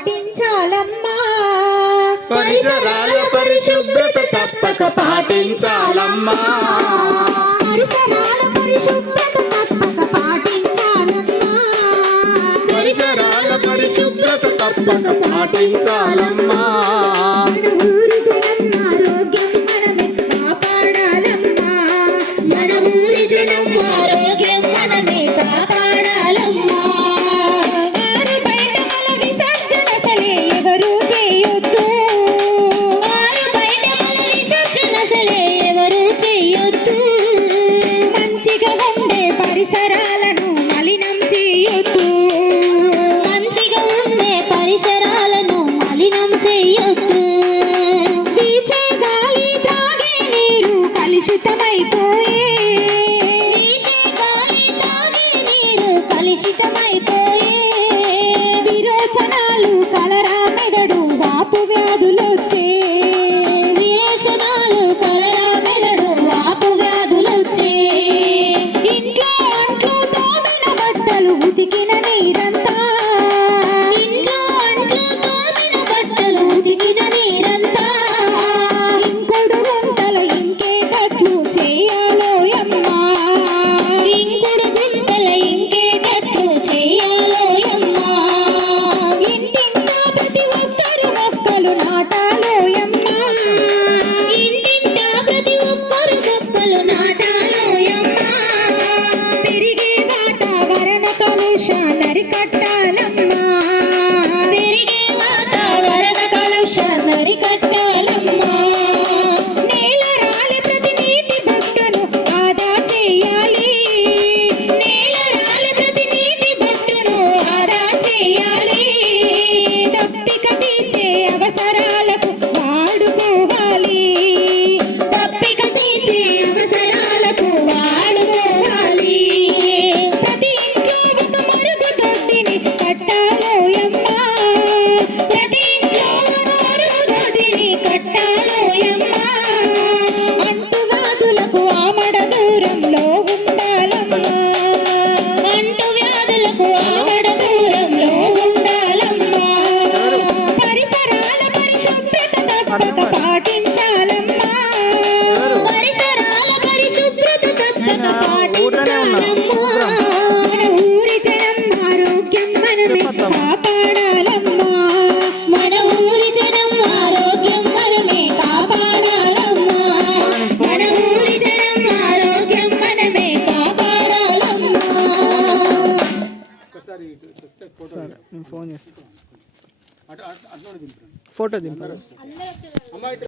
పాటించాలమ్మా. పరిసరాల పరిశుభ్రత తప్పక పాటించాలమ్మా. పరిసరాల పరిశుభ్రత తప్పక పాటించాలమ్మా. పరిసరాల పరిశుభ్రత తప్పక పాటించాలమ్మా. ఊరి జనం ఆరోగ్యం మనమే కాపాడాలమ్మా. మన ఊరి జనం ఆరోగ్యం మనమే కాపాడాలమ్మా. ఆరు బయట మల విసర్జన అసలే ఎవరూ చేయొద్దు. ఆరు బయట మల విసర్జన అసలే ఎవరూ చేయొద్దు. మంచిగా ఉండే పరిసరాలను మలినం చేయొద్దు. మంచిగా ఉండే పరిసరాలను మలినం చేయొద్దు. పీచే గాలి తాగే నీరు కలుషితమైపోయే. పీచే గాలి తాగే నీరు కలుషితమైపోయే. విరోచనాలు కలరా మెదడు వాపు వ్యాధులొచ్చే. విరేచనాలు కలరా మెదడు వాపు వ్యాధులొచ్చే. ఇంట్లో అంట్లు తోమిన బట్టలు ఉతికిన నీరంతా. ఇంట్లో అంట్లు తోమిన బట్టలు ఉతికిన నీరంతా. ఇంకుడు గుంతలు ఇంకేటట్లు చేయాలోయమ్మా. ఇంకుడు గుంతల ఇంకేటట్లు చేయాలోయమ్మా. ఇంటింటా ప్రతి ఒక్కరు మొక్కలు నాటాలోయమ్మా. ఇంటింటా ప్రతి ఒక్కరు మొక్కలు నాటాలోయమ్మా. పెరిగే వాతావరణ కాలుష్యాన్ని అరికట్టాలమ్మా. పెరిగే వాతావరణ కాలుష్యాన్ని అరికట్టాలమ్మా. నేల రాలి ప్రతి నీటి బొట్టును ఆదా చేయాలి. నేల రాలి ప్రతి నీటి బొట్టును ఆదా చేయాలి. దప్పిక తీర్చే అవసరాలకు వాడుకోవాలి. దప్పిక తీర్చే అవసరాలకు వాడుకోవాలి. ప్రతి ఇంట్లో ఒక మరుగుదొడ్డిని కట్టాలోయమ్మా. ప్రతి ఇంట్లో ఒక మరుగుదొడ్డిని కట్టాలోయమ్మా. అంటువ్యాధులకు ఆమడ దూరంలో ఉండాలమ్మా. అంటువ్యాధులకు ఆమడ దూరంలో ఉండాలమ్మా. పరిసరాల పరిశుభ్రత తప్పక పాటించాలమ్మా. పరిసరాల పరిశుభ్రత తప్పక పాటించాలమ్మా. మన ఊరి జనం ఆరోగ్యం మనమే కాపాడాలమ్మా. మన ఊరి జనం ఆరోగ్యం మనమే కాపాడాలమ్మా. మన ఊరి జనం ఆరోగ్యం మనమే కాపాడాలమ్మా. సరే నేను ఫోన్ చేస్తాను. ఫోటో దింపు.